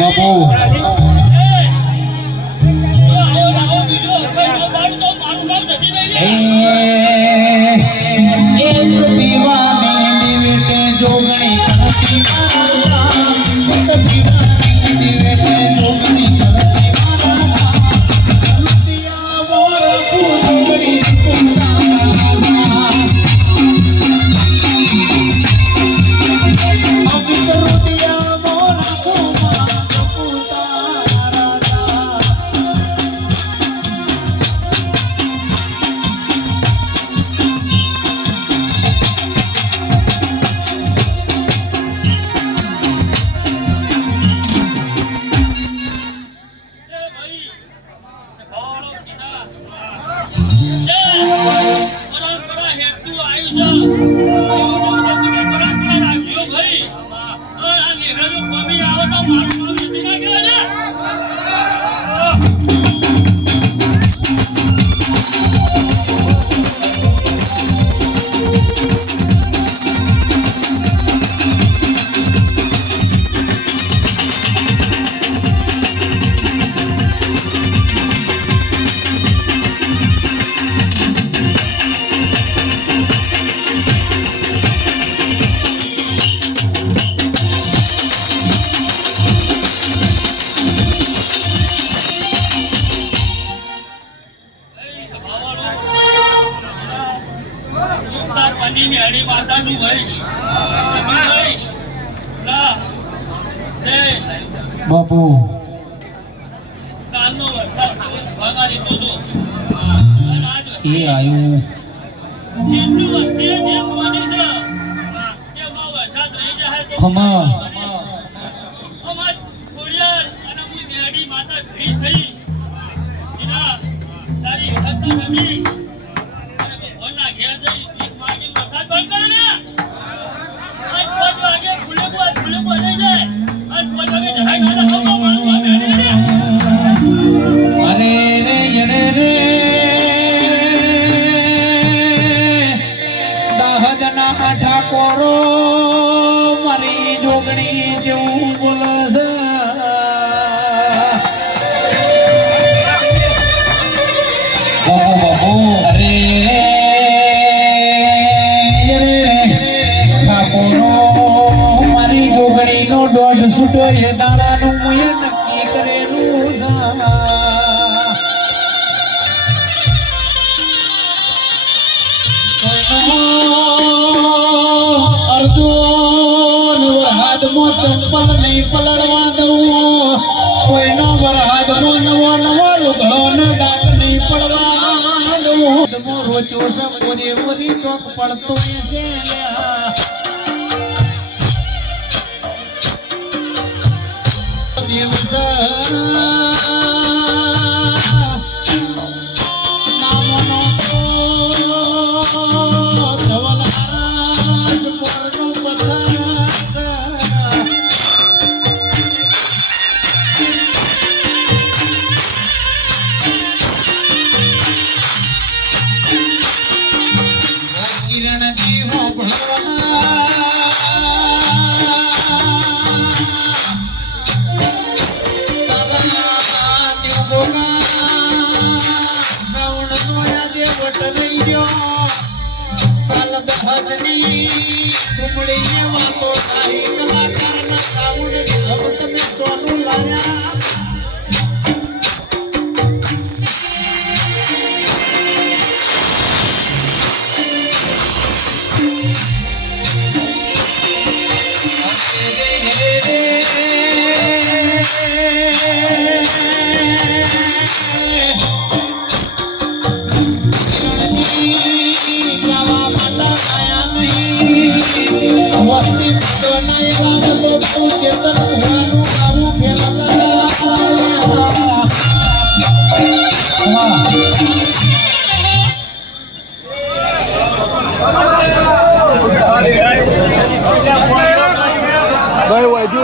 બાપુ એક દીવાની દિવેટે જોગણી કરતી મારા દીવાની દિવેટે જોગણી કરતી મારા દિયા મોરા પૂંગડી બાપુ એ આવ્યું ખમા ઠાકોરો મારી જોગણી જેવું બોલશે અરે ઠાકોરો મારી જોગણી નો દોઢ છૂટો એ દાડાનું મુએ નક્કી કરેલું ચંપલ નહીં પલળવા દઉં કોઈનો વરહાદમાં નવો નવો લુગડો ને ડાક નહીં પડવા દઉં રોચો સપોરે વરી ચોક પડતો છે દિવસ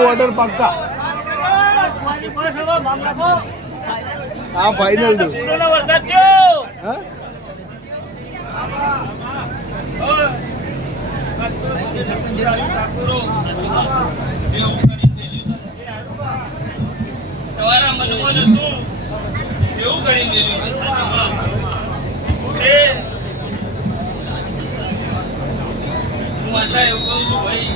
ऑर्डर पक्का हाँ फाइनल दो મનમાં નતું એવું કરી મેલ્યું છે. હું આટલા એવું કહું છું ભાઈ